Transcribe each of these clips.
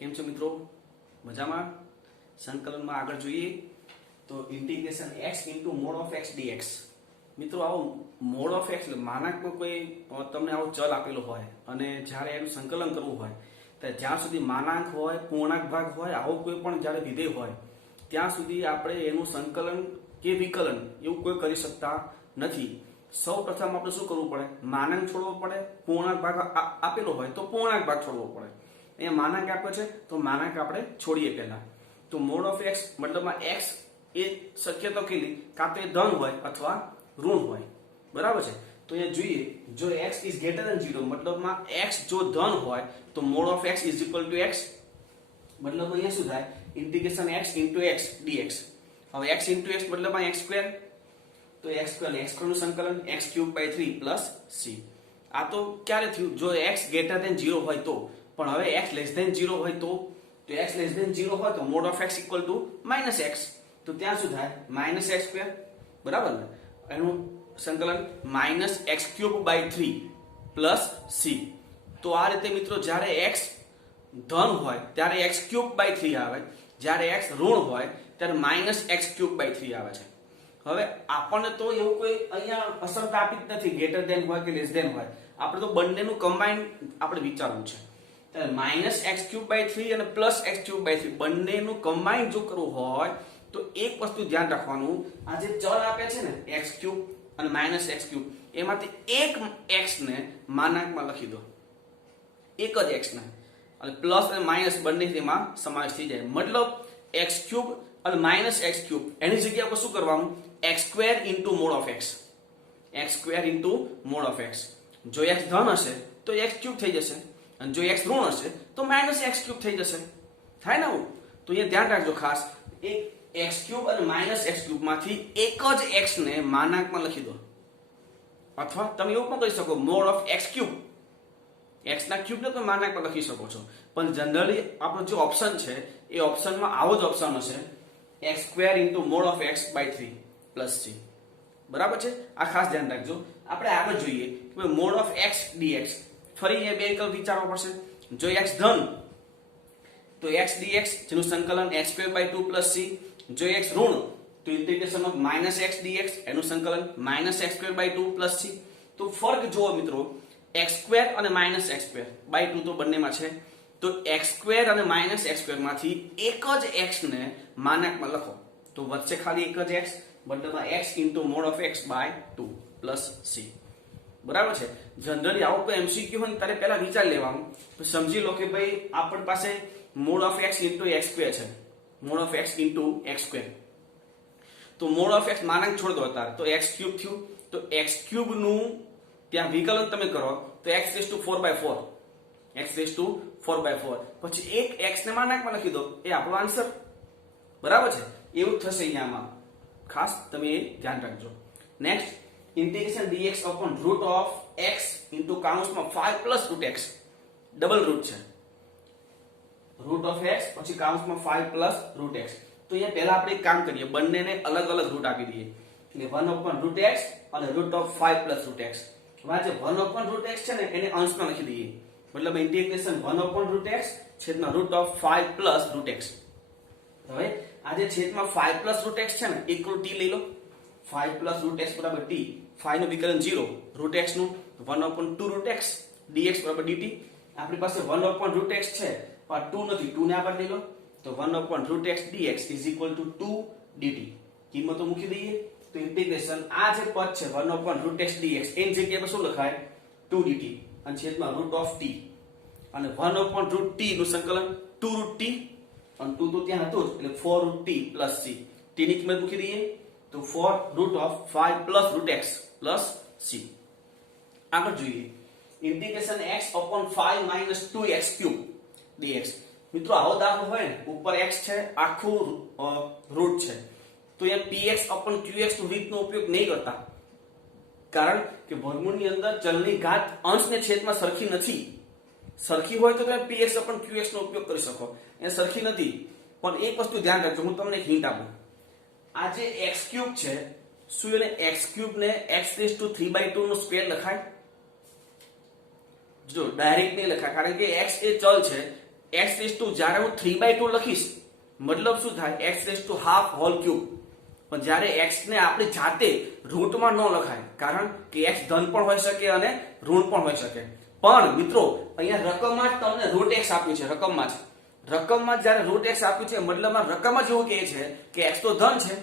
કેમ છો મિત્રો? મજામાં? સંકલનમાં આગળ જોઈએ તો integration x into mod of x dx. મિત્રો આવો મોડ ઓફ x માનાંકમાં કોઈ તમને આવો ચલ આપેલો હોય અને જ્યારે એનું સંકલન કરવું હોય તો જ્યાં સુધી માનાંક હોય પૂર્ણાંક ભાગ હોય આવો કોઈ પણ જ્યારે વિધેય હોય ત્યાં સુધી આપણે એનું સંકલન કે વિકલન એવું કોઈ કરી શકતા નથી. સૌ પ્રથમ આપણે શું કરવું પડે? માનાંક છોડવો પડે. પૂર્ણાંક ભાગ આપેલો હોય તો પૂર્ણાંક ભાગ છોડવો પડે. અહીંયા માનાંક આપ્યો છે તો માનાંક આપણે છોડીએ પહેલા. તો મોડ ઓફ x મતલબમાં x એ શક્યતા કેટલી? કાં તો એ ધન હોય અથવા ઋણ હોય. બરાબર છે? તો અહીંયા જોઈએ જો x ઇઝ ગ્રેટર ધેન 0 મતલબમાં x જો ધન હોય તો mod of x is equal to x મતલબ અહીંયા શું થાય? Integration x into x dx. હવે x ઇન્ટુ x મતલબમાં x સ્ક્વેર તો x સ્ક્વેર નું સંકલન x cube by 3 plus c. આ તો ક્યારે થયું? જો x ગ્રેટર ધેન 0 હોય તો. પણ હવે x લેસ ધેન 0 હોય તો x લેસ ધેન 0 હોય તો mod of x equal to minus x. તો ત્યાં શું થાય? Minus x square. બરાબર ને? એનું સંકલન minus x cube by 3 plus c. તો આ રીતે મિત્રો જ્યારે x ધન હોય ત્યારે x ક્યુબ બાય 3 આવે, જ્યારે x ઋણ હોય ત્યારે માઇનસ x ક્યુબ બાય 3 આવે છે. હવે આપણને તો એવું કોઈ અહીંયા અસરતા આપી જ નથી ગ્રેટર ધેન હોય કે લેસ ધેન હોય. આપણે તો બંનેનું કમ્બાઈન આપણે વિચારવું છે. ત્યારે માઇનસ એક્સ ક્યુબ બાય 3 અને પ્લસ એક્સ ક્યુબ બાય 3 બંનેનું કમ્બાઈન જો કરવું હોય તો એક વસ્તુ ધ્યાન રાખવાનું, આ જે ચલ આપે છે ને એક્સ ક્યુબ અને માઇનસ એક્સ ક્યુબ એમાંથી એક એક્સ ને માનાંકમાં લખી દો, એક જ એક્સ ને, અને પ્લસ અને માઇનસ બંને તેમાં સમાવેશ થઈ જાય. મતલબ એક્સ ક્યુબ અને માઇનસ એક્સ ક્યુબ એની જગ્યા પર શું કરવાનું? X square into mod of x. X square into mod of x. જો એક્સ ધન હશે તો એક્સ ક્યુબ થઈ જશે અને જો x ઋણ હશે તો માઇનસ x ક્યુબ થઈ જશે. થાય ને આવું? તો અહીંયા ધ્યાન રાખજો ખાસ, એક x ક્યુબ અને માઇનસ x ક્યુબ માંથી એક જ x ને માનાંકમાં લખી દો. અથવા તમે એવું પણ કહી શકો mode of x cube. x ના ક્યુબ ને તમે માનાંકમાં લખી શકો છો. પણ જનરલી આપણો જે ઓપ્શન છે એ ઓપ્શનમાં આવો જ ઓપ્શન હશે, x square into mod of x by 3 plus c. બરાબર છે? આ ખાસ ધ્યાન રાખજો. આપણે આગળ જોઈએ કે મોડ ઓફ x dx. ફરી એ બે વિકલ્પ વિચારવા પડશે. જો x ધન તો x dx જેનું સંકલન x square by 2 plus c. જો x ઋણ તો integration of minus x dx એનું સંકલન minus x square by 2 plus c. તો ફર્ક જુઓ મિત્રો, x સ્ક્વેર અને માઇનસ x સ્ક્વેર બાય 2 તો બંનેમાં છે. તો x સ્ક્વેર અને માઇનસ x સ્ક્વેર માંથી એક જ x ને માનાંકમાં લખો તો વચ્ચે ખાલી એક જ x, મતલબમાં x into mod of x by 2 plus c. બરાબર છે? જનરલી આવો કોઈ MCQ હોય ત્યારે પહેલા વિચાર લેવાનું. તો સમજી લો કે ભાઈ આપણી પાસે mod of x into x square છે, mod of x into x square. તો મોડ ઓફ x માનાંક છોડ દો અત્યારે તો x ક્યુબ થયું. તો x ક્યુબ નું ત્યાં વિકલન તમે કરો તો x raise to 4/4, x raise to 4/4 પછી એક x ને માનાંકમાં લખી દો, એ આપણો આન્સર. બરાબર છે? એવું જ થશે અહીંયામાં. ખાસ તમે એ ધ્યાન રાખજો. Next, integration dx upon root of x into કાઉન્સમાં 5 plus root x. Double root છે. root of x પછી કાઉન્સમાં 5 plus root x. તો અહીંયા પહેલા આપણે એક કામ કરીએ, બંનેને અલગ અલગ રૂટ આપી દઈએ. એટલે 1 upon root x અને root of 5 plus root x. હવે જે 1 upon root x છે ને એને અંશમાં લખી દઈએ. મતલબ ઇન્ટિગ્રેશન 1 upon root x છેદમાં root of 5 plus root x. હવે આ જે છેદમાં 5 plus root x છે ને ઇક્વલ t લઈ લો. 5 plus root x બરાબર t. 5 નું વિકલન 0, root x નું 1 upon 2 root x dx બરાબર dt. આપણી પાસે 1 upon root x છે પણ 2 નથી, 2 ને આ બાદ લઈ લો તો 1 upon root x dx is equal to 2 dt. કિંમતો મૂકી દઈએ તો ઇન્ટિગ્રેશન આ જે પદ છે 1 upon root x dx એની જગ્યાએ પર શું લખાય? 2 dt અને છેદમાં root of t અને 1 upon root t નું સંકલન 2 root t અને 2 તો ત્યાં હતું જ એટલે 4 root t plus c. t ની કિંમત મૂકી દઈએ તો 4 root of 5 plus root x plus c. આગળ જોઈએ integration x upon 5 minus 2x cube dx. મિત્રો આવો દાખલો હોય ને ઉપર x છે આખું રૂટ છે તો એ px upon qx નું રીતનો ઉપયોગ નહીં કરતા, કારણ કે વર્ગમૂળની અંદર ચલની ઘાત અંશને છેદમાં સરખી નથી. સરખી હોય તો તમે px upon qx નો ઉપયોગ કરી શકો, એ સરખી નથી. પણ એક વસ્તુ ધ્યાન રાખજો, હું તમને એક હિન્ટ આપું. આ જે x ક્યુબ છે શું એને x ક્યુબ ને x રેઝ ટુ 3/2 નો સ્ક્વેર લખાય? જો ડાયરેક્ટ નહીં લખાય, કારણ કે x એ ચલ છે, x રેસ ટુ જ્યારે હું 3/2 લખીશ મતલબ શું થાય x raise to half whole cube, પણ જ્યારે x ને આપણે જાતે રૂટમાં ન લખાય, કારણ કે x ધન પણ હોઈ શકે અને ઋણ પણ હોઈ શકે. પણ મિત્રો અહીંયા રકમમાં જ તમને રૂટ x આપ્યું છે, રકમમાં જ્યારે રૂટ x આપ્યું છે મતલબમાં રકમ જ એવું કહે છે કે x તો ધન છે,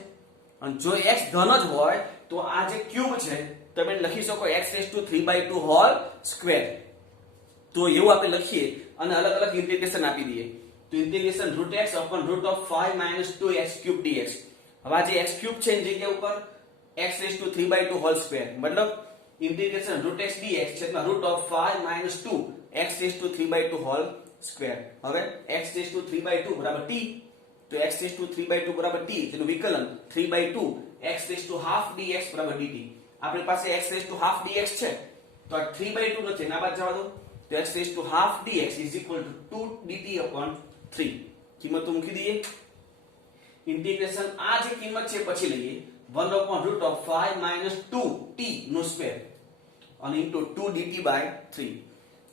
અને જો x ધન જ હોય તો આ જે ક્યુબ છે તમે લખી શકો x raise to 3/2 whole square. તો એવું આપણે લખીએ અને અલગ અલગ ઇન્ટિગ્રેશન આપી દઈએ. તો integration root x upon root of 5 - 2x cube dx. હવે આ જે x ક્યુબ છે એની જગ્યા ઉપર x raise to 3/2 hall square, મતલબ ઇન્ટિગ્રેશન રૂટ x dx છેદમાં route of 5 - 2 x raise to 3/2 whole square. હવે x રેસ ટુ 3/2 બરાબર t, તો x રેસ ટુ 3/2 બરાબર t, જેનું વિકલન 3/2 x raise to half dx બરાબર dt. આપણી પાસે x raise to half dx છે તો આ 3/2 નથી, ના બાદ જવા દો, તો x raise to half dx is equal two 2 dt upon 3. કિંમત મૂકી દઈએ. ઇન્ટિગ્રેશન આ જે કિંમત છે પછી લઈએ 1 upon root of 5 - 2t no square અને ઇન્ટુ 2 dt by 3.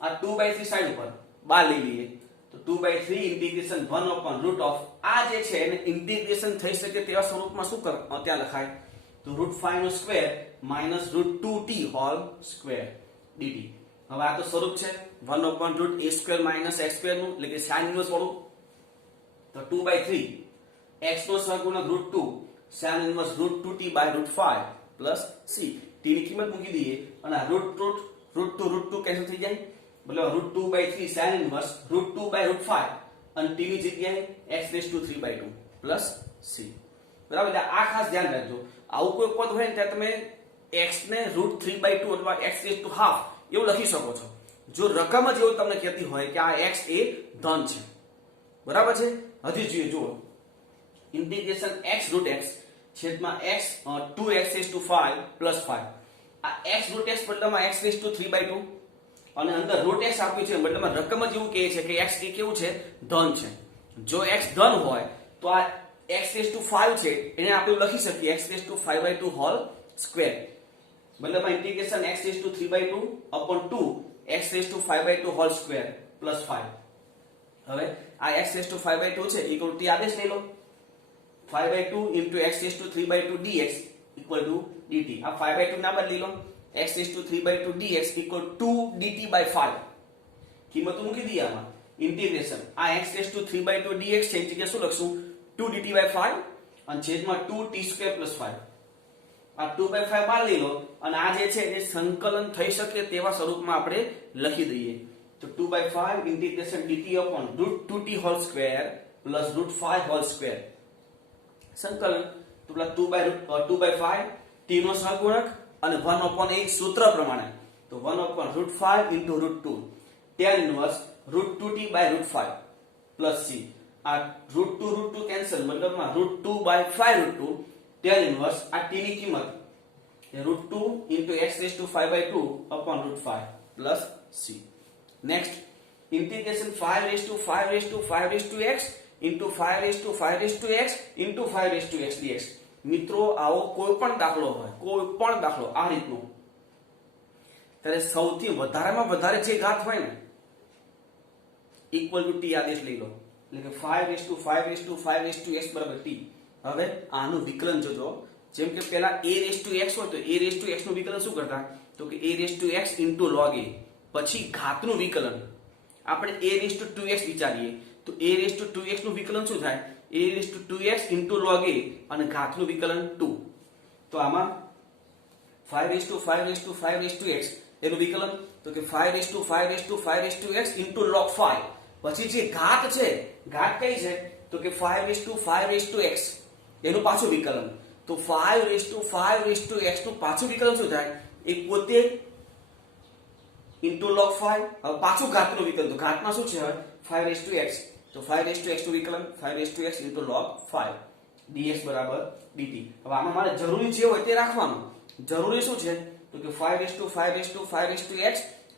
આ 2/3 સાઈડ ઉપર બાર લઈ લઈએ તો 2/3 ઇન્ટિગ્રેશન 1 upon root of આ જે છે એને ઇન્ટિગ્રેશન થઈ શકે તેવા સ્વરૂપમાં શું ત્યાં લખાય તો √5 નો square minus √2t whole square dt. હવે આ તો સ્વરૂપ છે 1 upon root a square minus x square નું, એટલે કે sin ઇન્વર્સ વાળું. તો 2/3 x નો સહગુણક √2 sin inverse √2t by √5 plus c. t ની કિંમત મૂકી દઈએ અને આ √2 કેન્સલ થઈ જાય, મતલબ √2/3 sin ઇન્વર્સ √2 by √5 અને t ની જગ્યાએ x raise to 3/2 plus c. બરાબર, એટલે આ ખાસ ધ્યાન રાખજો. આવું કોઈ પદ હોય ને ત્યાં તમે x ને √3/2 અથવા x રેસ ટુ હાફ એવું લખી શકો છો, જો રકમ જ એવું તમને કહેતી હોય કે આ x એ ધન છે. બરાબર છે. હજી જોઈએ, જુઓ ઇન્ટિગ્રેશન x √x છેદમાં x 2x race to 5 plus 5. આ x √x બદલામાં x રેસ ટુ 3/2 અને અંદર √x આપ્યું છે મતલબમાં રકમ જ એવું કહે છે કે x એ કેવું છે ધન છે. જો x ધન હોય તો આ x રેસ ટુ 5 છે એને આપણે લખી શકીએ x raise to 5/2 whole square, મતલબ integration x raise to 3/2 upon 2 x raise to 5/2 whole square plus 5. હવે આ x રેસ ટુ 5/2 છે ઇક્વલ ટુ આદેશ લઈ લો 5/2 into x raise to 3/2 dx equal to dt. આ 5/2 ના બદલી લો x raise to 3/2 dx equal 2 dt by 5. કિંમત મૂકી દઈએ આમાં. ઇન્ટિગ્રેશન આ x રેસ ટુ 3/2 dx છે એની જગ્યાએ શું લખશું 2 dt by 5 અને છેદમાં 2t² + 5. આ 2/5 બાર લઈ લો અને આ જે છે એ સંકલન થઈ શકે તેવા સ્વરૂપમાં આપણે લખી દઈએ. તો 2/5 integration dt upon √2t whole square plus √5 whole square. સંકલન તો પેલા 2/5 t નો સહગુણક અને 1 upon a સૂત્ર પ્રમાણે તો 1 upon √5 into √2 tan inverse √2t by √5 plus c. આ √2 કેન્સલ, મતલબમાં √2 by 5 √2 tan ઇન્વર્સ આ t ની કિંમત √2 into x raise to 5/2 upon √5 plus c. Next integration 5 raise to 5 raise to 5 raise to x into 5 raise to 5 raise to x into 5 raise to x dx. મિત્રો આવો કોઈ પણ દાખલો હોય, કોઈ પણ દાખલો આ રીતનો, ત્યારે સૌથી વધારેમાં વધારે જે ઘાત હોય ને ઇક્વલ ટુ t આદેશ લઈ લો, એટલે કે 5 raise to 5 raise to 5 raise to x બરાબર t. હવે આનું વિકલન જોજો, જેમ કે પહેલા a રેસ ટુ x હોય તો a રેસ ટુ x નું વિકલન શું કરતા તો કે a race to x into log a, પછી ઘાતનું વિકલન આપણે a રેસ ટુ 2x વિચારીએ તો a રેસ ટુ 2x નું વિકલન શું થાય a raise to 2x into log a અને ઘાતનું વિકલન 2. તો આમાં 5 raise to 5 raise to 5 raise to x એનું વિકલન તો કે 5 raise to 5 raise to 5 raise to x into log 5. પછી જે ઘાત છે, ઘાત કઈ છે તો કે 5 raise to 5 raise to x એનું પાછું વિકલન. તો 5 raise to 5 raise to x નું પાછું વિકલન શું થાય એ પોતે into log 5. હવે પાછું ઘાતનું વિકલન, તો ઘાતમાં શું છે હવે 5 રેસ ટુ x, તો 5 રેસ ટુ x નું વિકલન 5 raise to x into log 5 dx બરાબર dt. હવે આમાં મારે જરૂરી જે હોય તે રાખવાનું. જરૂરી શું છે તો કે 5 raise to 5 raise to 5 raise to x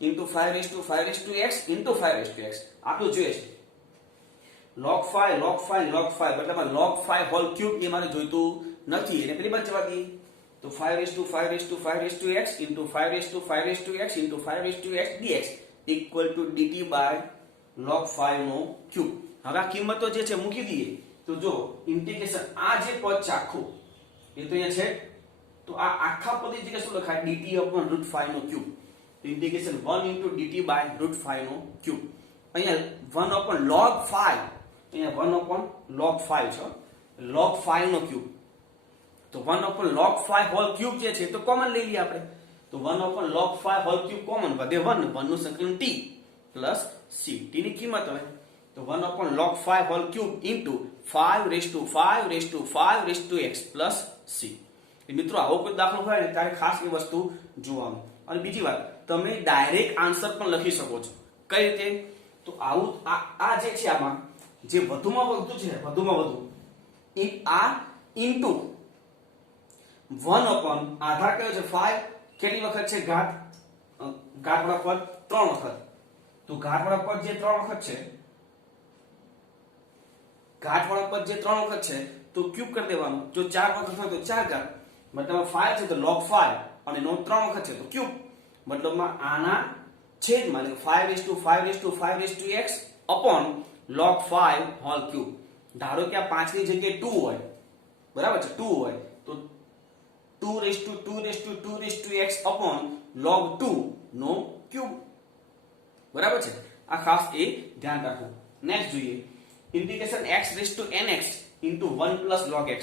into 5 raise to 5 raise to x into 5 raise to x આટલું જોઈએ છે. log 5 log 5 log 5 મતલબ log 5 હોલ ક્યુબ એ મારે જોઈતું નથી, એને પેલી બાજુ જવા દઈએ. તો 5 raise to 5 raise to 5 raise to x into 5 raise to 5 raise to x into 5 raise to x dx equal to dt by log 5 નો ક્યુબ. હવે આ કિંમતો જે છે મૂકી દઈએ તો જો ઇન્ટિગ્રેશન આ જે પદ છે આખું એ તો અહીંયા છે, તો આ આખા પદની જગ્યાએ શું લખાય dt upon √5 નો ક્યુબ. તો ઇન્ટિગ્રેશન 1 into dt by √5 નો ક્યુબ. અહીંયા 1 upon log 5, અહીંયા 1 upon log 5 છે, log 5 નો ક્યુબ. તો 1 upon log 5 હોલ ક્યુબ જે છે તો કોમન લઈ લઈએ આપણે. તો 1 upon log 5 whole cube common, વધે 1, 1 નું સંકલન t પ્લસ c. t ની કિંમત હવે તો 1 upon log 5 whole cube into 5 raised to 5 raised to 5 raised to x plus c. મિત્રો આવો કોઈ દાખલો હોય ને ત્યારે ખાસ એ વસ્તુ જોવાનું. અને બીજી વાત, તમે ડાયરેક્ટ આન્સર પણ લખી શકો છો. કઈ રીતે? તો આવું આ જે છે આમાં જે વધુમાં વધુ છે, વધુમાં વધુ આ ઇન્ટુ 1 upon આધાર કયો છે 5, કેટલી વખત છે ઘાત વાળા પદ 3 વખત. તો ઘાત વાળા પદ જે 3 વખત છે, ઘાત વાળા પદ જે 3 વખત છે તો ક્યુબ કરી દેવાનું. જો 4 વખત હોય તો 4 ઘાત, મતલબ 5 છે તો log 5 અને નો 3 વખત છે તો ક્યુબ. મતલબમાં આના છેદમાં 5 raised to 5 raised to 5 raised to x upon log 5 whole cube. ધારો કે આ 5 ની જગ્યાએ 2 હોય, બરાબર છે, 2 હોય તો 2 raised to 2 raised to 2 raised to x upon log 2 no cube. બરાબર છે, આ ખાસ એ ધ્યાન રાખો. નેક્સ્ટ જોઈએ integration x raised to nx into 1 plus log x.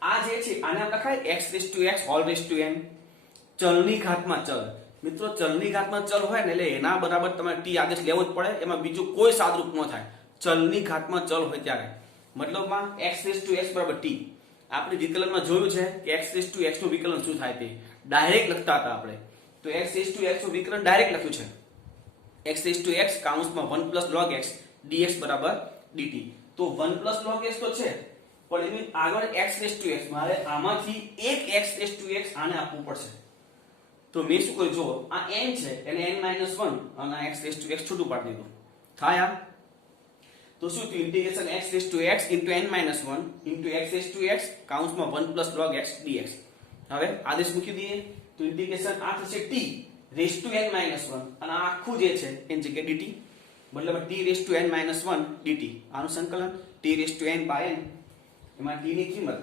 આ જે છે આને લખાય x raised to x whole raised to n. ચલની ઘાતમાં ચલ. મિત્રો ચલની ઘાતમાં ચલ હોય ને એટલે એના બરાબર તમારે t આદેશ લેવો જ પડે, એમાં બીજું કોઈ સાદરૂપ ન થાય. ચલની ઘાતમાં ચલ હોય ત્યારે મતલબમાં x raised to x બરાબર t. આપણે વિકલનમાં જોયું છે કે x raised to x નું વિકલન શું થાય તે ડાયરેક્ટ લખતા હતા આપણે. તો x raised to x નું વિકલન ડાયરેક્ટ લખ્યું છે x raised to x કાઉન્સમાં 1 plus log x dx બરાબર dt. તો 1 plus log x તો છે પણ એની આગળ x raised to x, મારે આમાંથી એક x raised to x આને આપવું પડશે. તો મેં શું કર્યું, જો આ n છે એટલે n - 1 અને આ x raised to x છૂટું પાડી દીધું. થાય આ તો શું થયું integration x raised to x into n - 1 into x raised to x કાઉન્સમાં 1 plus log x dx. હવે આદેશ મૂકી દઈએ તો ઇન્ટિગ્રેશન આ થશે t raised to n - 1 અને આ આખું જે છે એની જગ્યાએ dt, મતલબ t raised to n - 1 dt. આનું સંકલન t raised to n by n, એમાં t ની કિંમત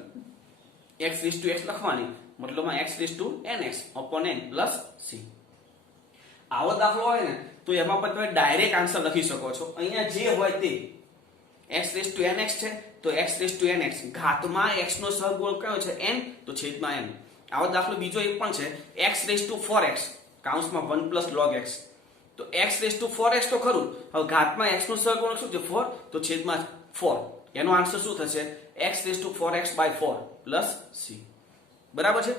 x raised to x લખવાની, મતલબમાં x raised to nx upon n plus c. આવો દાખલો હોય ને તો એમાં પણ તમે ડાયરેક્ટ આન્સર લખી શકો છો. અહીંયા જે હોય તે x raised to nx છે તો x raised to nx, ઘાતમાં x નો સહગુણક કયો છે n, તો છેદમાં n. આવો દાખલો બીજો એક પણ છે x raised to 4x કાઉન્સમાં 1 plus log x. તો x raised to 4x તો ખરું, હવે ઘાતમાં x નો સહગુણક શું છે 4, તો છેદમાં 4. એનો આન્સર શું થશે x raised to 4x by 4 plus c. બરાબર છે.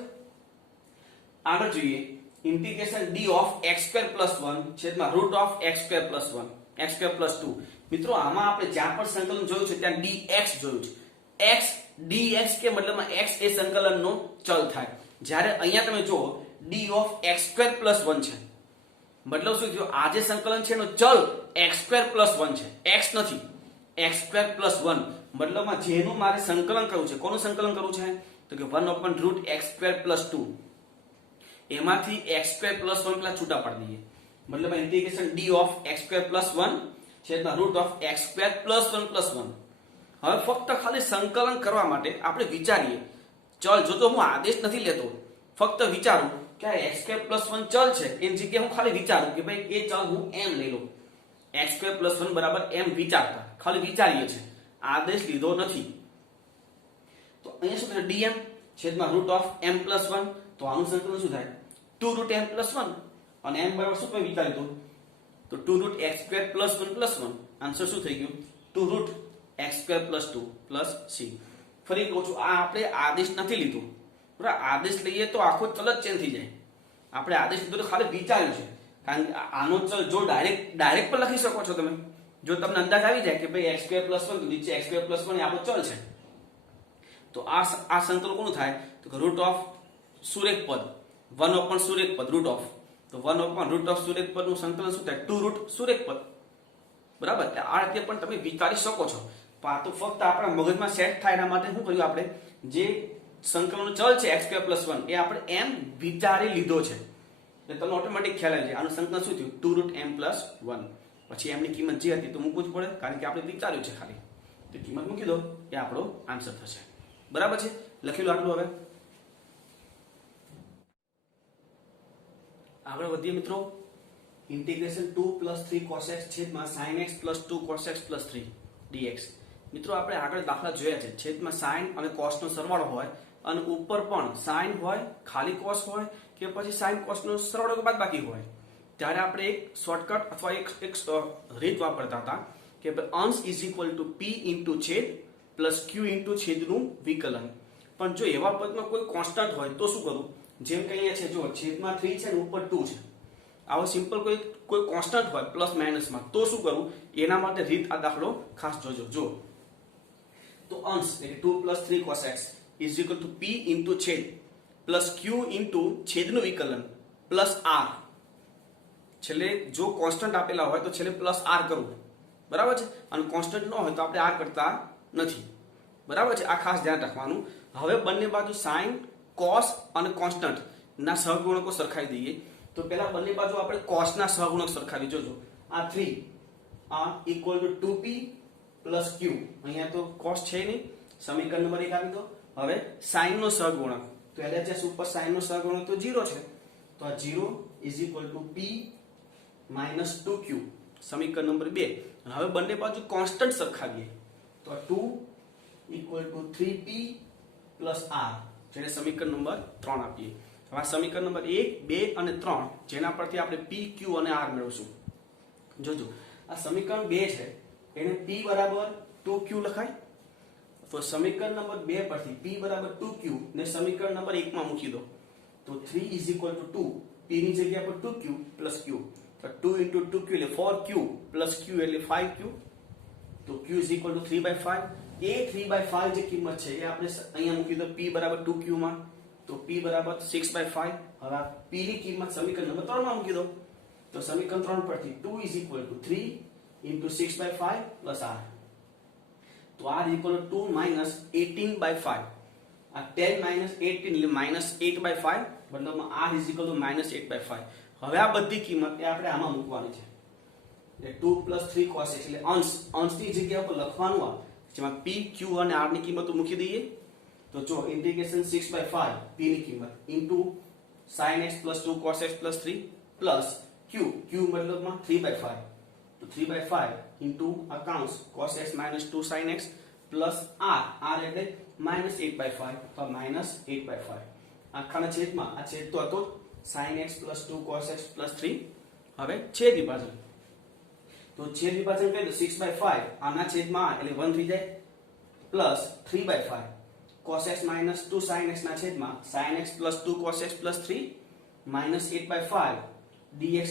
આગળ જોઈએ ઇન્ટિગ્રેશન d of x² + 1 છેદમાં √(x² + 1 x² + 2. મિત્રો આમાં આપણે જ્યાં પણ સંકલન જોયું છે ત્યાં dx જોયું છે. x dx કે મતલબમાં x એ સંકલનનો ચલ થાય. જ્યારે અહીંયા તમે જુઓ d of x² + 1 છે, મતલબ શું થયું આ જે સંકલન છે એનો ચલ x² + 1 છે, x નથી, x² + 1. મતલબમાં જેનું મારે સંકલન કરવું છે, કોનું સંકલન કરવું છે તો કે 1 upon √x² + 2, એમાંથી x² + 1 પેલા છૂટા પાડી દઈએ. મતલબ ઇન્ટિગ્રેશન d of x² + 1 છેદમાં √(x² + 1 + 1. હવે ફક્ત ખાલી સંકલન કરવા માટે આપણે વિચારીએ. ચલ જો હું આદેશ નથી લેતો, ફક્ત વિચારું કે આ x² + 1 ચલ છે એની જગ્યાએ હું ખાલી વિચારું કે ભાઈ એ ચલ હું m લઈ લઉં. x² + 1 બરાબર m વિચારતા, ખાલી વિચારીએ છે, આદેશ લીધો નથી. તો અહીંયા શું થાય dm છેદમાં √(m + 1). તો આનું સંકલન શું થાય 2√m + 1 અને m બરાબર શું કોઈ વિચારી તો 2√x² + 1 + 1. આન્સર શું થઈ ગયું 2√x² + 2 plus c. ફરી કહું છું આ આપણે આદેશ નથી લીધો, બરાબર. આદેશ લઈએ તો આખો ચલ જ ચેન્જ થઈ જાય. આપણે આદેશ લીધો તો ખાલી વિચાર્યું છે, કારણ કે આનો ચલ જો ડાયરેક્ટ પણ લખી શકો છો તમે. જો તમને અંદાજ આવી જાય કે ભાઈ x² + 1 તો નીચે x² + 1 એ આપણો ચલ છે, તો આ સંકલન કોનું થાય તો કે √ સુરેખ પદ 1 upon સુરેખ પદ તો 1 upon સુરેખ પદ નું સંકલન શું થાય 2 √ સુરેખ પદ. બરાબર. આ રીતે પણ તમે વિચારી શકો છો. તો ફક્ત આપણા મગજમાં સેટ થાય એના માટે શું કર્યું આપણે, જે સંકલનનો ચલ છે x² + 1 એ આપણે m વિચારી લીધો છે એટલે તમને ઓટોમેટિક ખ્યાલ આવી જાય આનું સંકલન શું થયું 2√m + 1. પછી એમની કિંમત જે હતી તો મૂકવું જ પડે, કારણ કે આપણે વિચાર્યું છે ખાલી, તો કિંમત મૂકી દો, એ આપણો આન્સર થશે. બરાબર છે, લખી લો આટલું. હવે આગળ વધીએ મિત્રો. ઇન્ટિગ્રેશન 2 + 3 cos x છેદમાં sin x + 2 cos x + 3 dx. મિત્રો આપણે આગળ દાખલા જોયા છે, છેદમાં sin અને cos નો સરવાળો હોય અને ઉપર પણ sin હોય, ખાલી cos હોય કે પછી sin cos નો સરવાળો કે બાદબાકી હોય, ત્યારે આપણે એક શોર્ટકટ અથવા એક રીત વાપરતા હતા કે અંશ = p × છેદ પ્લસ q × છેદનું વિકલન. પણ જો એવા પદમાં કોઈ કોન્સ્ટન્ટ હોય તો શું કરવું? જેમ કે અહીંયા છે, જો છેદમાં 3 છે ને ઉપર 2 છે, આવો સિમ્પલ કોઈ કોન્સ્ટન્ટ હોય પ્લસ માઇનસમાં, તો શું કરવું? એના માટે રીત આ દાખલો ખાસ જોજો. જો તો અંશ એટલે 2 + 3 cos x = p × છેદ પ્લસ q × છેદનું વિકલન પ્લસ r. છેલ્લે જો કોન્સ્ટન્ટ આપેલા હોય તો છેલ્લે પ્લસ r કરવું, બરાબર છે, અને કોન્સ્ટન્ટ ન હોય તો આપણે r કરતા નથી, બરાબર છે. આ ખાસ ધ્યાન રાખવાનું. હવે બંને બાજુ sin, cos અને કોન્સ્ટન્ટ ના સહગુણકો સરખાવી દઈએ. તો પહેલા બંને બાજુ આપણે cos ના સહગુણક સરખાવી. જોજો, આ 3 આ = 2p + q, અહીંયા તો cos છે નહીં, સમીકરણ નંબર 1 આપી દો. હવે sin નો સહગુણક, તો LHS ઉપર sin નો સહગુણક તો 0 છે, તો આ 0 = p - 2q, સમીકરણ નંબર 2. હવે બંને બાજુ કોન્સ્ટન્ટ સરખાવીએ, તો 2 = 3p + r, જેને સમીકરણ નંબર 3 આપીએ. હવે આ સમીકરણ નંબર 1, 2 અને 3, જેના પરથી આપણે p, q અને r મેળવશું. જોજો, આ સમીકરણ 2 છે, એને p = 2q લખાય. તો સમીકરણ નંબર 2 પરથી p = 2q ને સમીકરણ નંબર 1 માં મૂકી દો, તો 3 = 2, p ની જગ્યા પર 2q + q, તો 2 × 2q એટલે 4q + q એટલે 5q, તો q = 3/5. એ 3/5 જે કિંમત છે એ આપણે અહીંયા મૂકી દો p = 2q માં, તો p = 6/5. હવે p ની કિંમત સમીકરણ નંબર 3 માં મૂકી દો, તો સમીકરણ 3 પરથી 2 = 3 × 6/5 + r, તો r = 2 - 18/5. આ 10 - 18 એટલે -8/5, મતલબ r = -8/5. હવે આ બધી કિંમત એ આપણે આમાં મૂકવાની છે, એટલે 2 + 3 cos x એટલે અંશની જગ્યા પર લખવાનું આ, જેમાં p, q અને r ની કિંમતો મૂકી દઈએ. તો જો ઇન્ટિગ્રેશન 6/5 p ની કિંમત into sin x + 2 cos x + 3 plus q મતલબમાં 3/5, તો 3/5 into accounts cos x - 2 sin x plus r એટલે -8/5, તો -8/5. આખાના છેદમાં, આ છેદ તો હતો sin x + 2 cos x + 3. હવે છેદ વિભાજન, તો છેદ વિભાજન કરીએ તો 6/5 આના છેદમાં એટલે 1 થઈ જાય, plus 3/5 cos x - 2 sin x ના છેદમાં sin x + 2 cos x + 3 -8/5 dx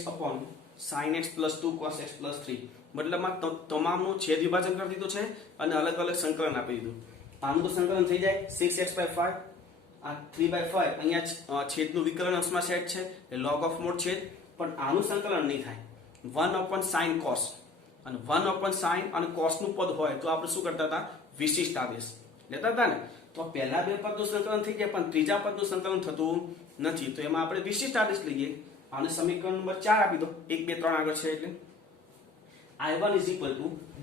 sin x + 2 cos x + 3. મતલબમાં તમામનું છેદ વિભાજન કરી દીધું છે અને અલગ અલગ સંકલન આપી દીધું. આનું તો સંકલન થઈ જાય 6x/5, આ 3/5 અહીંયા છેદનું વિકલન અંશમાં સેટ છે, એ log of mod છેદ, પણ આનું સંકલન નહીં થાય. 1/sin cos અને 1/sin અને cos નું પદ હોય તો આપણે શું કરતા હતા? વિશિષ્ટ આદેશ લેતા હતા ને. તો પહેલા બે પદનું સંકલન થઈ જાય, પણ ત્રીજા પદનું સંકલન થતું નથી, તો એમાં આપણે વિશિષ્ટ આદેશ લઈએ. આને સમીકરણ નંબર 4 આપી દો, 1 2 3 આગળ છે એટલે I1 =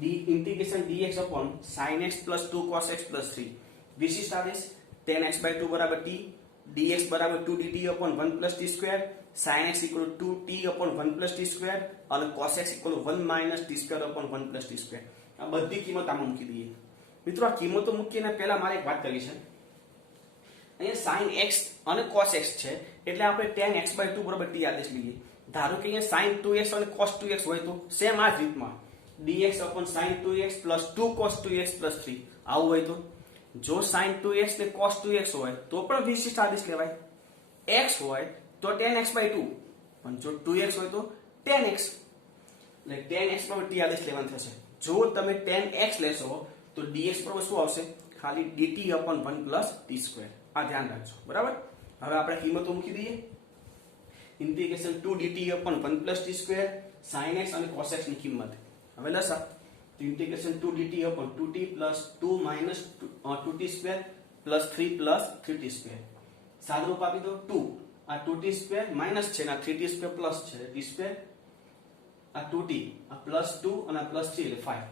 dx sin x + 2 cos x + 3. વિશિષ્ટ આદેશ tan x/2 = t, dx = 2dt / 1 + t², sin x = 2t / 1 + t² અને cos x = 1 - t² / 1 + t². આ બધી કિંમત આમાં મૂકી દઈએ. મિત્રો, આ કિંમતો મૂકીને પહેલા મારે એક વાત કરવી છે. અહીંયા sin x અને cos x છે, એટલે આપણે tan x/2 = t આદેશ લઈએ. ધારો કે અહીંયા sin 2x અને cos 2x હોય તો સેમ આ જ રીતમાં dx / sin 2x + 2 cos 2x + 3 આવું હોય તો, જો sin 2x ને cos 2x હોય તો પણ વિશિષ્ટ આદેશ લેવાય. x હોય તો tan x/2, પણ જો 2x હોય તો tan x, એટલે tan x/t આદેશ લેવાનો થશે. જો તમે tan x લેશો તો dx બરાબર શું આવશે? ખાલી dt / 1 + t². આ ધ્યાન રાખજો, બરાબર. હવે આપણે કિંમતો મૂકી દઈએ. Integration 2dt / 1 + t² sin x અને cos x ની કિંમત. હવે લસા, તો integration 2dt / 2t + 2 - 2t² + 3 + 3t². સાદુરૂપ આપી દો 2, આ 2t² માઈનસ છે ને 3t² પ્લસ છે t², આ 2t આ +2 અને આ +3 એટલે 5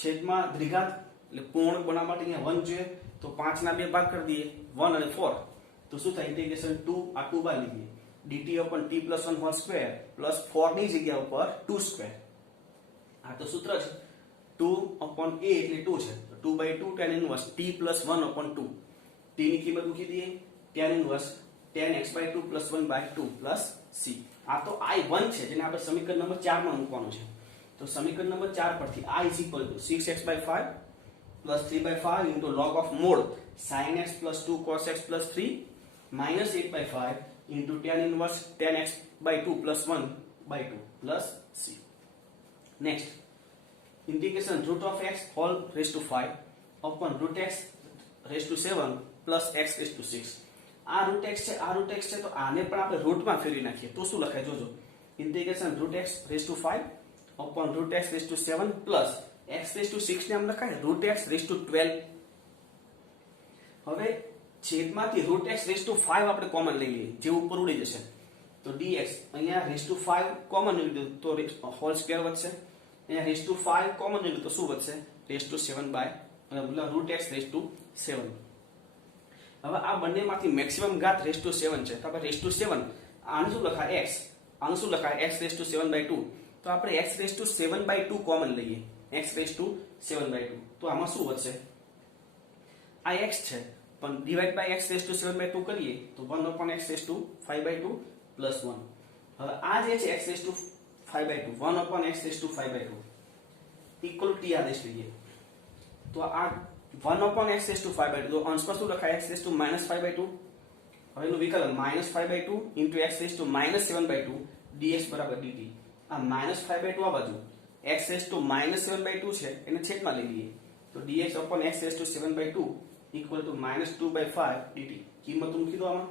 છેદમાં દ્વિઘાત એટલે પૂર્ણ બનાવવા માટે અહીંયા 1 જોઈએ તો 5 ના 2 ભાગ કરી દઈએ 1 અને 4 તો શું થાય ઇન્ટિગ્રેશન 2 આ 2 બાર લીધીએ dt/t+1 હોલ સ્ક્વેર પ્લસ 4 ની જગ્યા ઉપર 2 સ્ક્વેર આ તો સૂત્ર છે 2/a એટલે 2 છે તો 2/2 tan ઇન્વર્સ t+1/2 t ની કિંમત મૂકી દઈએ tan inverse tan x/2 + 1/2 plus c આ તો i1 છે જેને આપણે સમીકરણ નંબર 4 માં મૂકવાનું છે તો સમીકરણ નંબર 4 પરથી i 6x/5 + 3/5 into log of mod sin x + 2 cos x + 3 minus 8/5 into tan inverse tan x/2 + 1/2 plus c. Next, integration root of x whole raised to 5 upon root x raised to 7 plus x raised to 6. આ root x છે તો આને પણ આપણે root માં ફેરવી નાખીએ તો શું લખાય જોજો integration root x raised to 5 upon root x raised to 7 plus x raised to 6 ને આમ લખાય root x raised to 12. હવે છેદમાંથી root x raised to 5 આપણે કોમન લઈ લઈએ જે ઉપર ઉડી જશે તો dx અહીંયા raised to 5 કોમન લઈ લીધું તો હોલ સ્ક્વેર વધશે અહીંયા raised to 5 કોમન લઈ લીધું તો શું વધશે raised to 7 બાય મતલબ root x raised to 7. હવે આ બંનેમાંથી મેક્સિમમ ઘાત raised to 7 છે તો આપણે raised to 7 આનું શું લખાય x આનું શું લખાય x raised to 7/2 તો આપણે x raised to 7/2 કોમન લઈએ x raised to 7/2 તો આમાં શું વધશે આ x છે પણ divide by x raised to 7/2 કરીએ તો 1/x raised to 5/2 plus 1. હવે આ જે છે x raised to 5/2 1/x raised to 5/2 equal t આદેશ લઈએ તો આ 1/x raised to 5/2 તો અંશ પર શું લખાય x raised to -5/2 હવે એનું વિકલન -5/2 into x raised to -7/2 dx બરાબર dt આ -5/2 આ બાજુ x raised to -7/2 છે એને છેદમાં લઈ લઈએ તો dx x raised to 7/2 equal to -2/5 dt કિંમત મૂકી દો આમાં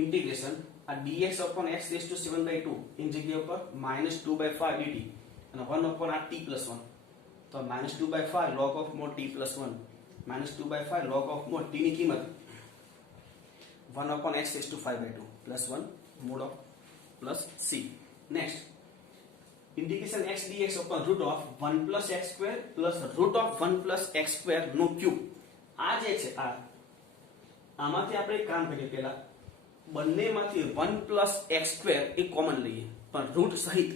ઇન્ટિગ્રેશન આ dx x raised to 7/2 એની જગ્યા ઉપર -2/5 dt અને 1 આ t+1 તો -2/5 log of mod t+1 -2/5 log of mod t ની કિંમત 1/x raised to 5/2 plus 1 mod of plus c. Next, integration x dx upon root of 1 plus x square plus root of 1 plus x square no cube આ જે છે આ આમાંથી આપણે કામ કરીએ પહેલા બંનેમાંથી 1 plus x square એ કોમન લઈએ પણ રૂટ સહિત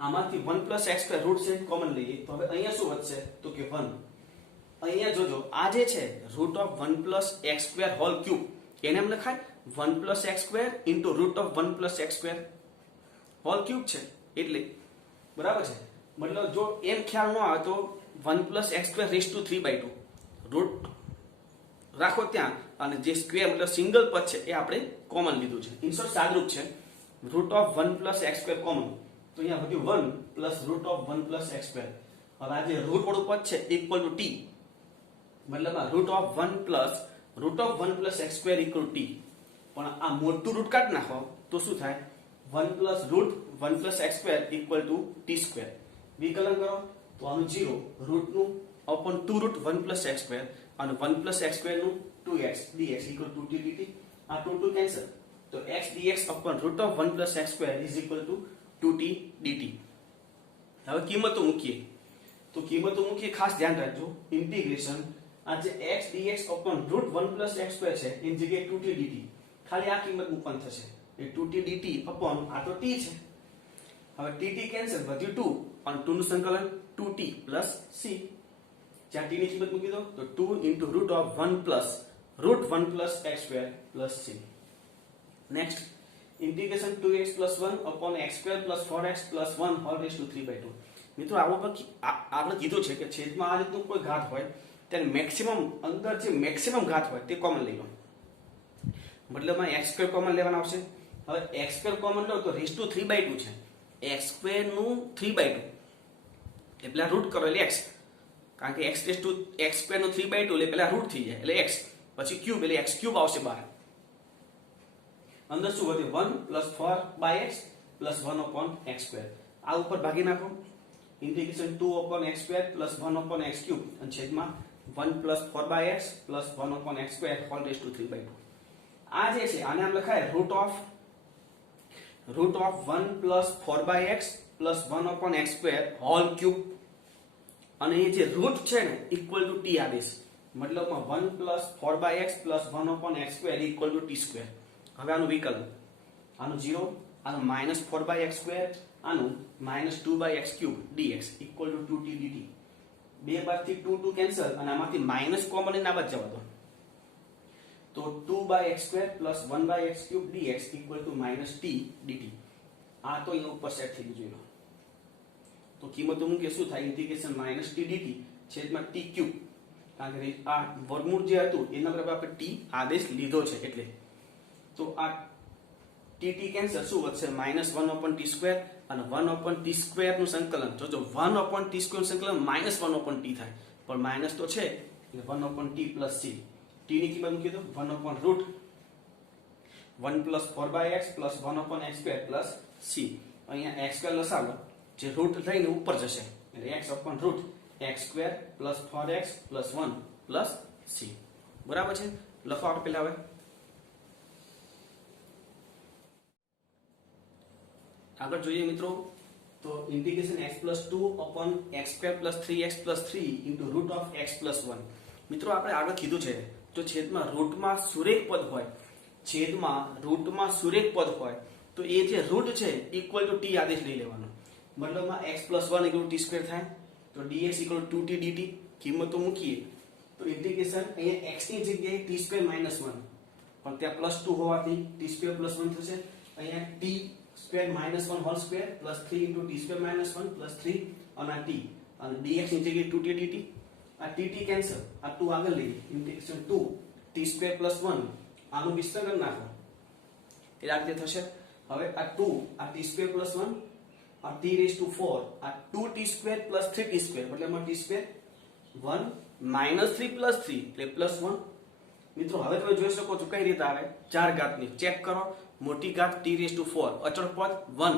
આમાંથી 1 plus x square રૂટ સહિત કોમન લઈએ તો હવે અહીંયા શું વધશે તો કે 1 અહીંયા જોજો આ જે છે root of 1 plus x square whole cube એને એમ લખાય 1 plus x square into root of 1 plus x square whole cube છે એટલે બરાબર છે મતલબ જો એમ ખ્યાલ ન આવે તો 1 plus x square raised to 3/2 route રાખો ત્યાં અને જે સ્ક્વેર મતલબ સિંગલ પદ છે એ આપણે કોમન લીધું છે ઇનશોર્ટ સાદરૂપ છે root of 1 plus x square common તો અહીંયા વધ્યું 1 plus root of 1 plus x square હવે આ જે રૂટ વાળું પદ છે ઇક્વલ ટુ t મતલબ આ root of 1 plus x square equal t પણ આ મોટું રૂટ કાઢ નાખો તો શું થાય 1 plus root 1 plus x square equal to t square વિકલન કરો તો આનું 0 રૂટ નું upon 2 root 1 plus x square અને 1 plus x square નું 2x dx equal to t dt આ 2 કેન્સલ તો x dx upon root of 1 plus x square is equal to 2t dt. હવે કિંમતો મૂકીએ ખાસ ધ્યાન રાખજો ઇન્ટિગ્રેશન આ જે x dx upon root 1 plus x square છે એની જગ્યાએ 2t dt ખાલી આ કિંમત મૂકવાની થશે એ 2t dt upon આ તો t છે હવે tt કેન્સલ વધ્યું 2 અને 2 નું સંકલન 2t plus c જ્યાં t ની કિંમત મૂકી દો તો 2 into root of 1 plus x square plus c. Next, integration 2x plus 1 upon x square plus 4x plus 1 whole raised to 3/2 મિત્રો આપણે કીધું છે કે છેદમાં આ રીતનું કોઈ ઘાત હોય ત્યારે મેક્સિમમ અંદર જે મેક્સિમમ ઘાત હોય તે કોમન લઈ લો મતલબમાં x સ્ક્વેર કોમન લેવાનો આવશે હવે x સ્ક્વેર કોમન લો તો રેઝ ટુ 3/2 છે x સ્ક્વેર નું 3/2 એટલે પેલા રૂટ કરો એટલે x કારણ કે x raise to x square નું 3/2 એટલે પેલા રૂટ થઈ જાય એટલે x પછી ક્યુબ એટલે x ક્યુબ આવશે બહાર અંદર શું વધે 1 plus 4/x plus 1/x square આ ઉપર ભાગી નાખો integration 2/x square plus 1/x cube અને છેદમાં 1 plus 4/x plus 1/x square whole raised to 3/2 આ જે છે આને આમ લખાય root of root of 1 plus 4/x plus 1 upon x square whole cube, અને એ જે રૂટ છે ને ઇક્વલ ટુ t આદેશ, મતલબમાં 1 plus 4/x plus 1 upon x square equal to t square. હવે આનું વિકલ્પ, આનું 0, આનું માઇનસ 4/x સ્ક્વેર, આનું minus 2/x cube dx equal to 2t dt. બે બાદથી 2 કેન્સલ, અને આમાંથી માઇનસ કોમન લઈને આ બાદ જવા દો, તો 2/x square plus 1/x cube dx equal to minus t dt. આ તો એના ઉપર સેટ થઈ ગયું. તો કિંમતો મૂકીએ શું થાય, ઇન્ટિગ્રેશન માઇનસ t dt છેદમાં t ક્યુબ, કારણ કે આ વર્ગમૂળ જે હતું એના બરાબર આપણે t આદેશ લીધો છે એટલે. તો આ tt કેન્સલ, શું વધશે, માઇનસ 1/t સ્ક્વેર, અને 1/t સ્ક્વેર નું સંકલન જોજો, 1/t સ્ક્વેર નું સંકલન માઇનસ 1/t થાય, પણ માઇનસ તો છે એટલે 1/t પ્લસ c. t ની કિંમત મૂકી દો 1/√1 plus 4/x plus 1/x square plus c. અહીંયા x સ્ક્વેર લસાલો, જે રૂટ લઈને ઉપર જશે એટલે x/√x square plus 4x plus 1 plus c. બરાબર છે, લખો આપણે પહેલા. હવે આગળ જોઈએ મિત્રો, તો integration x+2 upon x square plus 3x plus 3 into root of x plus 1. મિત્રો આપણે આગળ કીધું છે, જો છેદમાં રૂટમાં સુરેખ પદ હોય, છેદમાં રૂટમાં સુરેખ પદ હોય તો એ જે રૂટ છે ઇક્વલ ટુ t આદેશ લઈ લેવાનો, મતલબમાં x plus 1 equal t square થાય, તો dx equal to 2t dt. કિંમતો મૂકીએ તો ઇન્ટિગ્રેશન અહીંયા x ની જગ્યાએ t સ્ક્વેર માઇનસ 1, પણ ત્યાં પ્લસ 2 હોવાથી t સ્ક્વેર પ્લસ 1 થશે. અહીંયા t square minus 1 whole square plus 3 into t square minus 1 plus 3, અને આ t, અને dx ની જગ્યાએ 2t dt. આ tt કેન્સલ, આ 2 આગળ લઈએ, ઇન્ટિગ્રેશન 2 t સ્ક્વેર પ્લસ 1, આનું વિસ્તરણ નાખો એટલે આ રીતે થશે. હવે આ 2, આ t સ્ક્વેર પ્લસ 1, આ t રેઝ ટુ 4, આ 2t square plus 3t square, મતલબ t સ્ક્વેર 1 માઇનસ 3 પ્લસ 3 એટલે પ્લસ 1. મિત્રો હવે તમે જોઈ શકો છો કઈ રીતે આવે, 4 ઘાતની ચેક કરો, મોટી ઘાત t રેઝ ટુ 4, અચળ પદ 1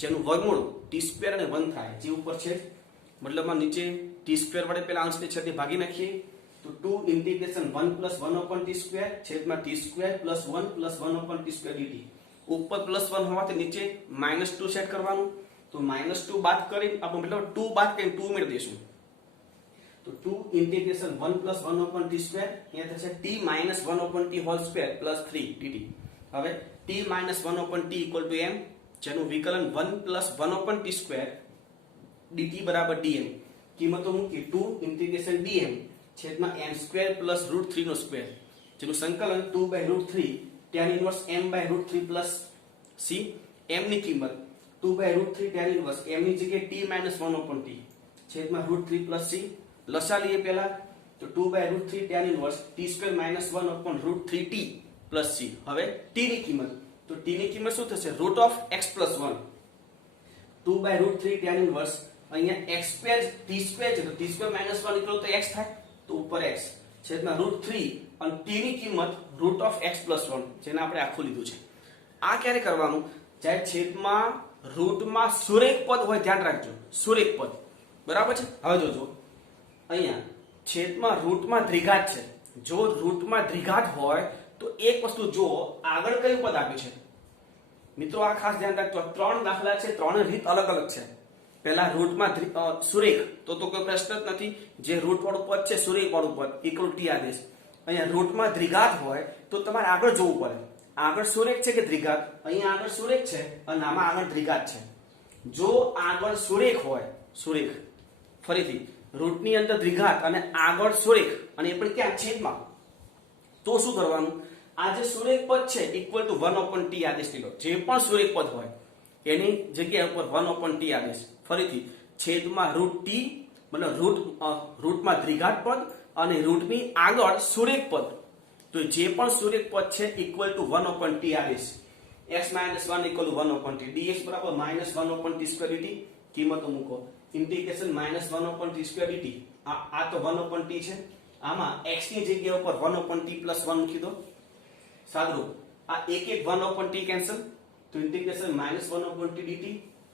જેનું વર્ગમૂળ t સ્ક્વેર અને 1 થાય, જે ઉપર છે મતલબમાં નીચે t સ્ક્વેર વડે પેલા અંશને છેદે ભાગી નાખીએ, તો 2 ઇન્ટિગ્રેશન 1 પ્લસ 1/t સ્ક્વેર છેદમાં t square plus 1 plus 1/t square dt. ઉપર પ્લસ 1 હોવાથી નીચે માઇનસ 2 સેટ કરવાનું, તો માઇનસ 2 બાદ કરી આપણે મતલબ 2 બાદ કરીને 2 ઉમેરી દઈશું, તો 2 ઇન્ટિગ્રેશન 1 પ્લસ 1/t સ્ક્વેર, અહીંયા થશે t minus 1/t hall square plus 3 dt. હવે t minus 1/t equal to m, જેનું વિકલન 1 પ્લસ 1/t સ્ક્વેર dt બરાબર dm. કિંમતો મૂકી 2 ઇન્ટિગ્રેશન dm છેદમાં m સ્ક્વેર પ્લસ √3 નો સ્ક્વેર, જેનું સંકલન 2/√3 tan inverse m/√3 plus c. m ની કિંમત 2/√3 tan ઇન્વર્સ m ની જગ્યાએ t માઇનસ 1/t છેદમાં √3 પ્લસ c. લસા લઈએ પહેલા, તો 2/√3 tan inverse t square minus 1/√3t plus c. હવે t ની કિંમત, તો t ની કિંમત શું થશે, root of x plus 1, 2/√3 tan inverse અહીંયા x સ્ક્વેર t સ્ક્વેર છે, તો t સ્ક્વેર માઇનસ 1 ઇક્વલ તો x થાય, તો ઉપર x છેદમાં √3, અને t ની કિંમત રૂટ ઓફ x પ્લસ 1, જેને આપણે આખું લીધું છે. આ ક્યારે કરવાનું, જ્યારે છેદમાં રૂટમાં સુરેખ પદ હોય, ધ્યાન રાખજો સુરેખ પદ, બરાબર છે. હવે જોજો અહીંયા છેદમાં રૂટમાં દ્વિઘાત છે, જો રૂટમાં દ્વિઘાત હોય તો એક વસ્તુ જો આગળ કયું પદ આપ્યું છે મિત્રો, આ ખાસ ધ્યાન રાખજો. 3 દાખલા છે, 3 રીત અલગ અલગ છે. પહેલા રૂટમાં સુરેખ, તો કોઈ પ્રશ્ન જ નથી, જે રૂટ વાળું પદ છે સુરેખ વાળું પદ ઇક્વલ t આદેશ. અહીંયા રૂટમાં દ્વિઘાત હોય તો તમારે આગળ જોવું પડે, આગળ સુરેખ છે કે દ્વિઘાત, અહીંયા આગળ સુરેખ છે અને આમાં આગળ દ્વિઘાત છે. જો આગળ સુરેખ હોય, સુરેખ ફરીથી રૂટની અંદર દ્વિઘાત અને આગળ સુરેખ, અને એ પણ ક્યાં, છેદમાં, તો શું કરવાનું, આ જે સુરેખ પદ છે ઇક્વલ ટુ 1/t આદેશ લીધો, જે પણ સુરેખ પદ હોય એની જગ્યા ઉપર 1/t આદેશ. ફરીથી છેદમાં રૂટ t, મતલબ રૂટમાં દ્વિઘાત પદ અને રૂટની આગળ સુરેખ પદ, તો જે પણ સુરેખ પદ છે ઇક્વલ ટુ 1/t આદેશ. x - 1 equal to 1/t, dx બરાબર -1/t સ્ક્વેર dt. કિંમતો મૂકો, ઇન્ટિગ્રેશન -1/t સ્ક્વેર dt, આ તો 1/t છે, આમાં x ની જગ્યા ઉપર 1/t પ્લસ 1 મૂકી દો, સાદું આ એક 1/t કેન્સલ, તો integration -1/t dt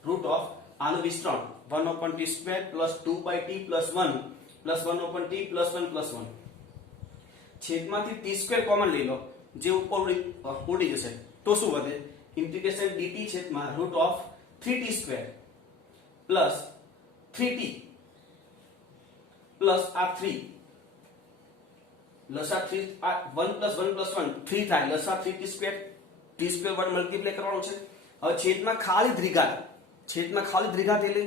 root of આનું વિસ્તરણ 1/t square plus 2/t plus 1 plus 1/t plus 1 plus 1. છેદમાંથી t square common લઈ લો, જે ઉપર ઉડી જશે, તો શું વધે, ઇન્ટિગ્રેશન dt છેદમાં route of 3t square plus 3t plus આ 3 લસા 3 આ 1 + 1 + 1 3 થાય લસા 3t સ્ક્વેર t સ્ક્વેર વડે મલ્ટીપ્લાય કરવાનો છે. હવે છેદમાં ખાલી દ્વિઘાત એટલે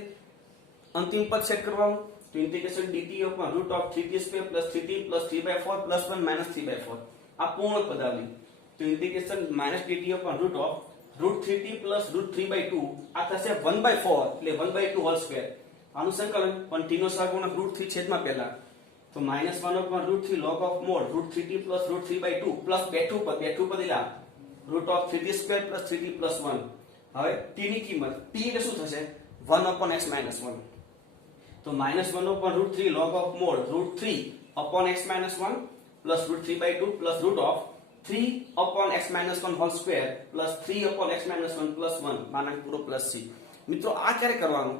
અંતિમ પદ સેટ કરવાનું. તો integration dt / root of 3t square plus 3t plus 3/4 plus 1 minus 3/4 આ પૂર્ણ પદ આવી. તો integration -dt / root of root 3t plus root 3/2 આ થશે 1/4 એટલે 1/2 હોલ સ્ક્વેર. આનું સંકલન પણ t નો સહગુણક રૂટ 3 છેદમાં પહેલા તો -1 / root 3 log of mod root 3t plus root 3/2 plus બેઠું પદ એટલે root of 3t square plus 3t plus 1. હવે t ની કિંમત t એટલે શું થશે 1/x - 1 તો -1 / root 3 log of mod root 3/x - 1 plus root 3/2 plus root of 3/x - 1 whole square plus 3/x - 1 plus 1 માનાંક પૂરો પ્લસ c. મિત્રો આ ક્યારે કરવાનું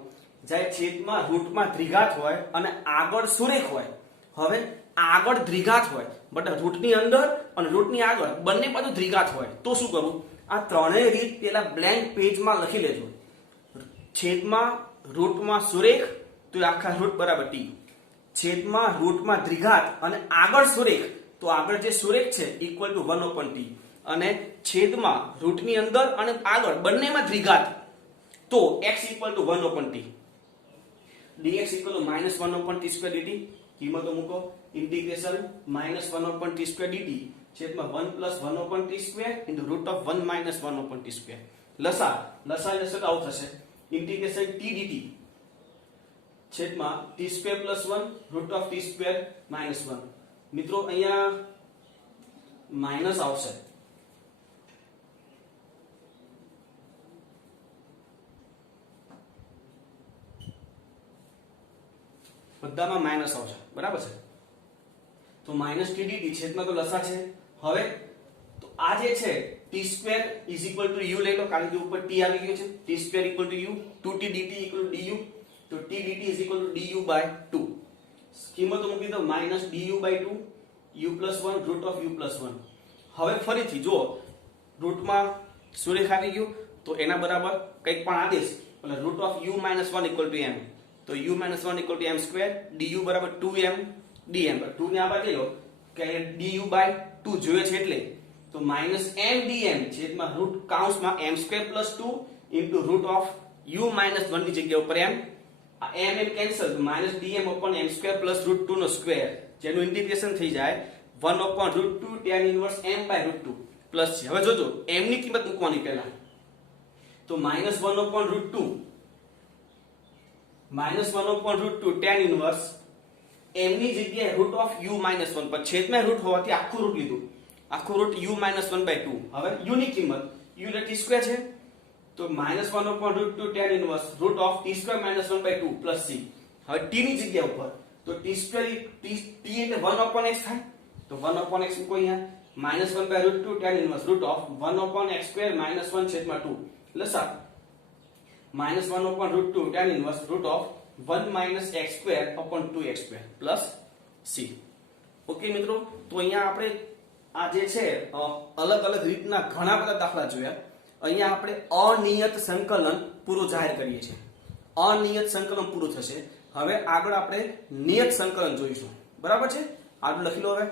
જ્યારે છેદમાં રૂટમાં દ્વિઘાત હોય અને આગળ સુરેખ હોય. હવે આગળ દ્વિઘાત હોય બટ રૂટની અંદર અને રૂટની આગળ બંને બાજુ દ્વિઘાત હોય તો શું કરવું? આ ત્રણેય રીત પેલા બ્લેન્ક પેજમાં લખી લેજો. છેદમાં રૂટમાં સુરેખ તો આખા રૂટ બરાબર t, છેદમાં રૂટમાં દ્વિઘાત અને આગળ સુરેખ તો આગળ જે સુરેખ છે ઇક્વલ ટુ 1/t અને છેદમાં રૂટની અંદર અને આગળ બંનેમાં દ્વિઘાત તો x equal two 1/t dx equal to -1/t² dt. કિંમતો મૂકો. ઇન્ટિગ્રેશન -1/t² dt છેદમાં 1 + 1/t² into route of 1 - 1/t². લસા આવું થશે ઇન્ટિગ્રેશન t dt છેદમાં t² + 1 રૂટ ઓફ t² - 1. મિત્રો અહીંયા માઈનસ આવશે બધામાં માઈનસ આવશે બરાબર છે. તો -t dt છેદમાં તો લસા છે. હવે તો આ જે છે t² = u લઈ લો કારણ કે ઉપર t આવી ગયો છે. t² = u 2t dt = du તો t dt = du/2. કિંમતો મૂકી દો -du/2 u + 1 root of u + 1. હવે ફરીથી જો રૂટમાં સુરેખ આવી ગયું તો એના બરાબર કંઈક પણ આદેશ એટલે રૂટ ઓફ u - 1 = m તો u - 1 = m² du બરાબર 2m dm 2 ને આ બાજુ લો કે du/2 જોઈએ છે એટલે તો -m dm છેદમાં રૂટ કૌંસમાં m² + 2 into root of u - 1 ની જગ્યા ઉપર m આ m cancel -dm / m² + root 2 નો સ્ક્વેર જેનું ઇન્ટિગ્રેશન થઈ જાય 1/√2 tan ઇન્વર્સ m/√2 પ્લસ છે. હવે જોજો m ની કિંમત મૂકવાની પહેલા તો -1/√2 tan ઇન્વર્સ m ની જગ્યાએ રૂટ ઓફ u - 1 પર છેદમાં રૂટ હોવાથી આખું રૂટ લીધું આખું રૂટ u - 1/2. હવે u ની કિંમત u એટલે t² છે તો -1/√2 tan inverse root of t² - 1/2 plus c. હવે t ની જગ્યા ઉપર તો t² t એટલે 1/x થાય તો 1/x મૂકો અહીંયા -1/√2 tan inverse root of 1/x² - 1/2 લસા -1/√2 tan inverse route of 1 - x² / 2x² plus c. Okay મિત્રો, તો અહીંયા આપણે આ જે છે અલગ અલગ રીતના ઘણા બધા દાખલા જોયા. અહીંયા આપણે અનિયત સંકલન પૂરું જાહેર કરીએ છીએ. અનિયત સંકલન પૂરું થશે. હવે આગળ આપણે નિયત સંકલન જોઈશું. બરાબર છે? આગળ લખી લો હવે.